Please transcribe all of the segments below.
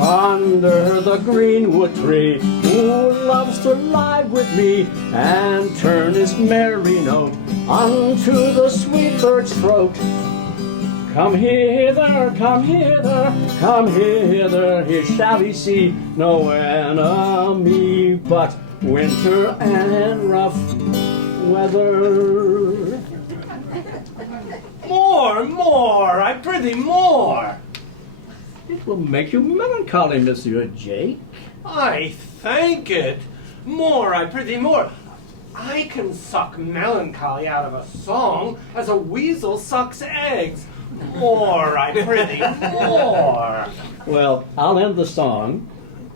Under the greenwood tree, who loves to lie with me and turn his merry note unto the sweet bird's throat. Come hither, come hither, come hither, here shall he see no enemy but winter and rough weather. More, I prithee, more. It will make you melancholy, Monsieur Jake. I thank it. More, I prithee, more. I can suck melancholy out of a song as a weasel sucks eggs. More, I prithee, more. Well, I'll end the song.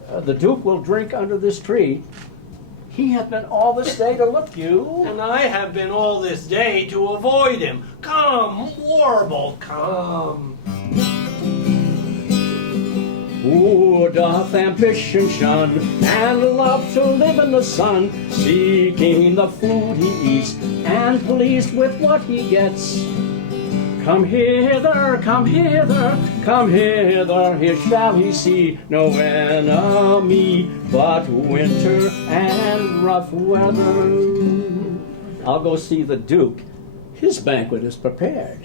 The Duke will drink under this tree. He hath been all this day to look you. And I have been all this day to avoid him. Come, warble, come. Who doth ambition shun, and love to live in the sun, seeking the food he eats, and pleased with what he gets. Come hither, come hither, come hither, here shall he see no enemy but winter and rough weather. I'll go see the Duke. His banquet is prepared.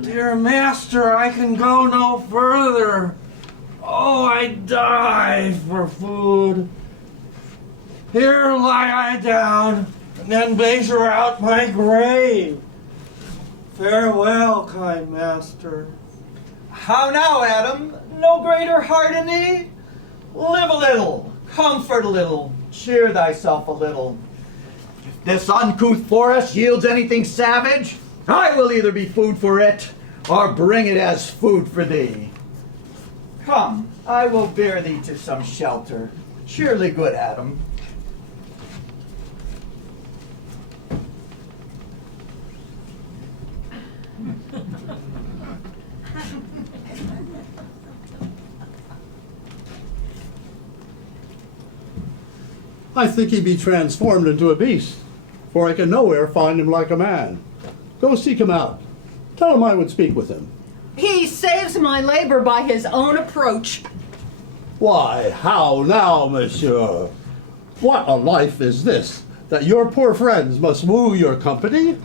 Dear master, I can go no further. Oh, I die for food. Here lie I down, and then measure out my grave. Farewell, kind master. How now, Adam? No greater heart in thee? Live a little, comfort a little, cheer thyself a little. If this uncouth forest yields anything savage, I will either be food for it, or bring it as food for thee. Come, I will bear thee to some shelter. Surely, good Adam. I think he be transformed into a beast, for I can nowhere find him like a man. Go seek him out. Tell him I would speak with him. He saves my labor by his own approach. Why, how now, monsieur? What a life is this, that your poor friends must woo your company?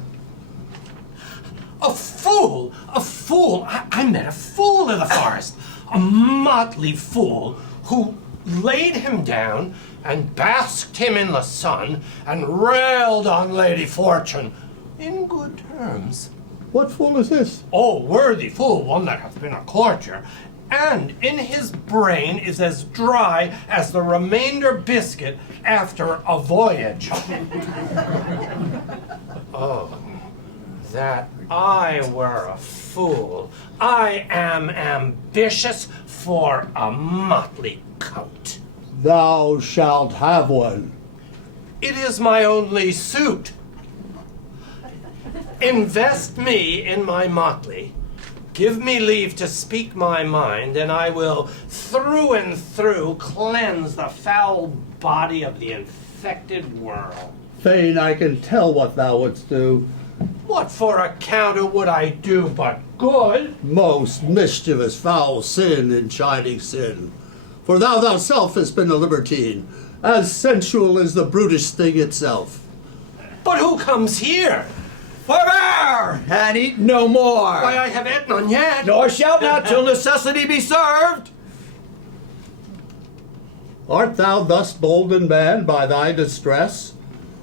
A fool! A fool! I met a fool in the forest. A motley fool who laid him down and basked him in the sun and railed on Lady Fortune in good terms. What fool is this? Oh, worthy fool, one that hath been a courtier, and in his brain is as dry as the remainder biscuit after a voyage. Oh, that I were a fool. I am ambitious for a motley coat. Thou shalt have one. It is my only suit. Invest me in my motley, give me leave to speak my mind, and I will through and through cleanse the foul body of the infected world. Fain I can tell what thou wouldst do. What for a counter would I do but good? Most mischievous foul sin in shining sin. For thou thyself hast been a libertine, as sensual as the brutish thing itself. But who comes here? Forbear, and eat no more. Why, I have eaten none yet. Nor shalt not till necessity be served. Art thou thus boldened, man, by thy distress,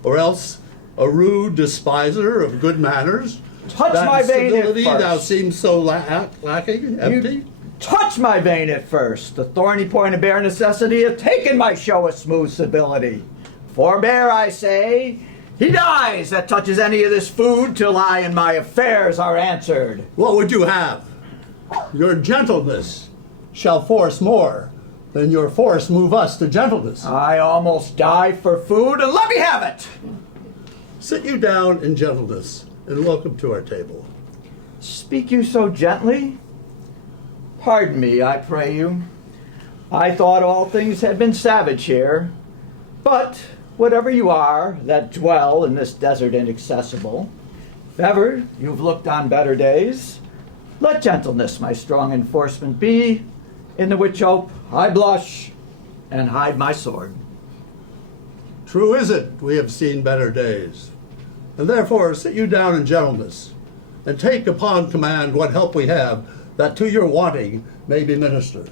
or else a rude despiser of good manners? Touch that my vein at civility first. thou seems so lacking, empty? You touch my vein at first. The thorny point of bare necessity hath taken my show of smooth civility. Forbear, I say. He dies that touches any of this food till I and my affairs are answered. What would you have? Your gentleness shall force more than your force move us to gentleness. I almost die for food, and let me have it. Sit you down in gentleness, and welcome to our table. Speak you so gently? Pardon me, I pray you. I thought all things had been savage here. But whatever you are that dwell in this desert inaccessible, if ever you've looked on better days, let gentleness my strong enforcement be, in the which hope I blush and hide my sword. True is it, we have seen better days. And therefore sit you down in gentleness, and take upon command what help we have, that to your wanting may be ministered.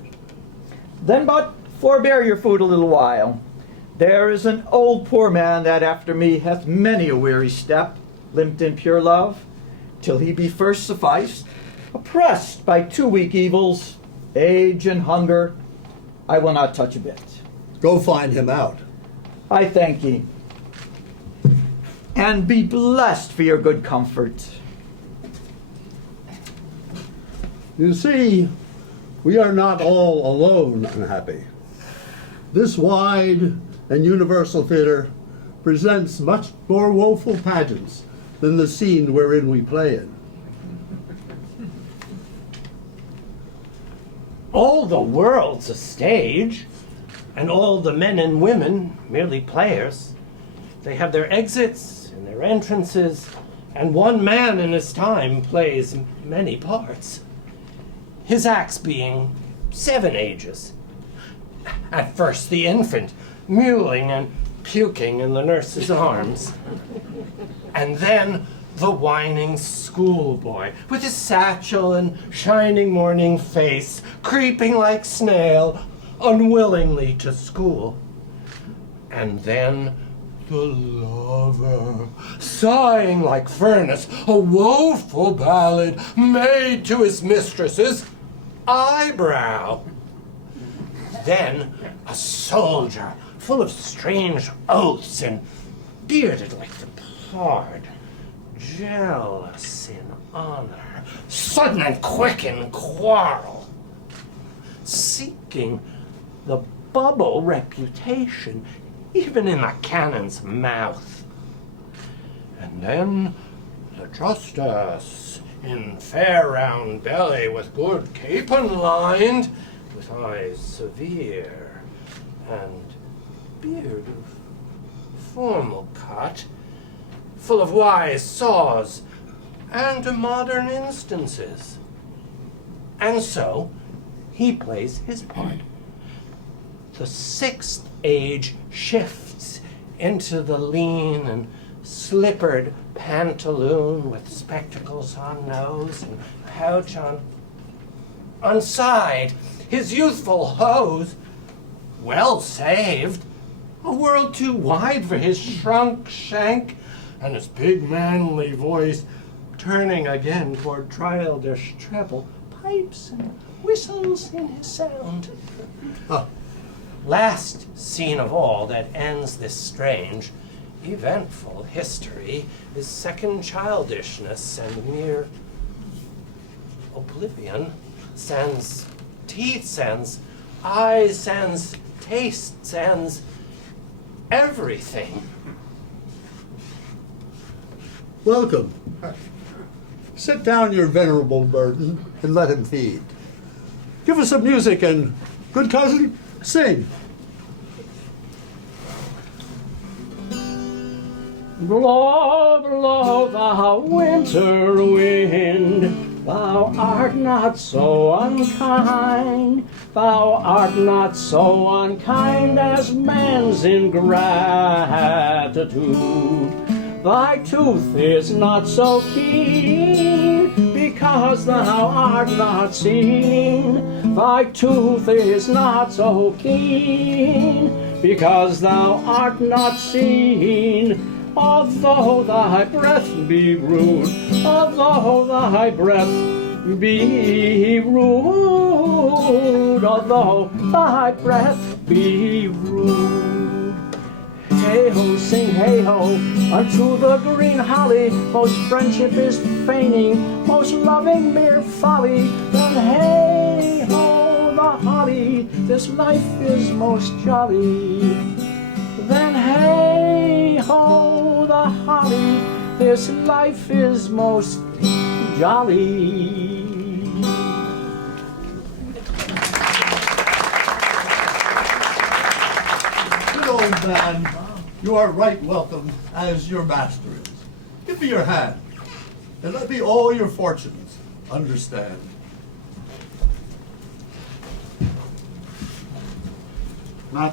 Then but forbear your food a little while. There is an old poor man that after me hath many a weary step, limped in pure love, till he be first sufficed, oppressed by two weak evils, age and hunger. I will not touch a bit. Go find him out. I thank ye, and be blessed for your good comfort. You see, we are not all alone unhappy. This wide and universal theater presents much more woeful pageants than the scene wherein we play in. All the world's a stage, and all the men and women merely players. They have their exits and their entrances, and one man in his time plays many parts. His acts being 7 ages. At first the infant, mewling and puking in the nurse's arms. And then the whining schoolboy, with his satchel and shining morning face, creeping like snail, unwillingly to school. And then the lover, sighing like furnace, a woeful ballad made to his mistress's eyebrow. Then a soldier, full of strange oaths and bearded like the pard, jealous in honor, sudden and quick in quarrel, seeking the bubble reputation even in the cannon's mouth. And then the justice, in fair round belly with good capon lined, with eyes severe and beard of formal cut, full of wise saws and modern instances. And so he plays his part. The 6th age shifts into the lean and slippered pantaloon with spectacles on nose and pouch on side. His youthful hose, well saved, a world too wide for his shrunk shank, and his big manly voice turning again toward childish treble, pipes and whistles in his sound. Last scene of all that ends this strange, eventful history is second childishness and mere oblivion, sans teeth, sans eyes, sans taste, sans everything. Welcome. Sit down your venerable burden and let him feed. Give us some music and, good cousin, sing. Blow, blow, thou winter wind, thou art not so unkind, thou art not so unkind as man's ingratitude. Thy tooth is not so keen, because thou art not seen. Thy tooth is not so keen, because thou art not seen. Although thy breath be rude, although thy breath be rude, although thy breath be rude. Hey-ho, sing hey-ho, unto the green holly, most friendship is feigning, most loving mere folly. Then hey-ho, the holly, this life is most jolly. Then hey-ho, the holly, this life is most jolly. young man, you are right welcome as your master is. Give me your hand, and let me all your fortunes understand. Not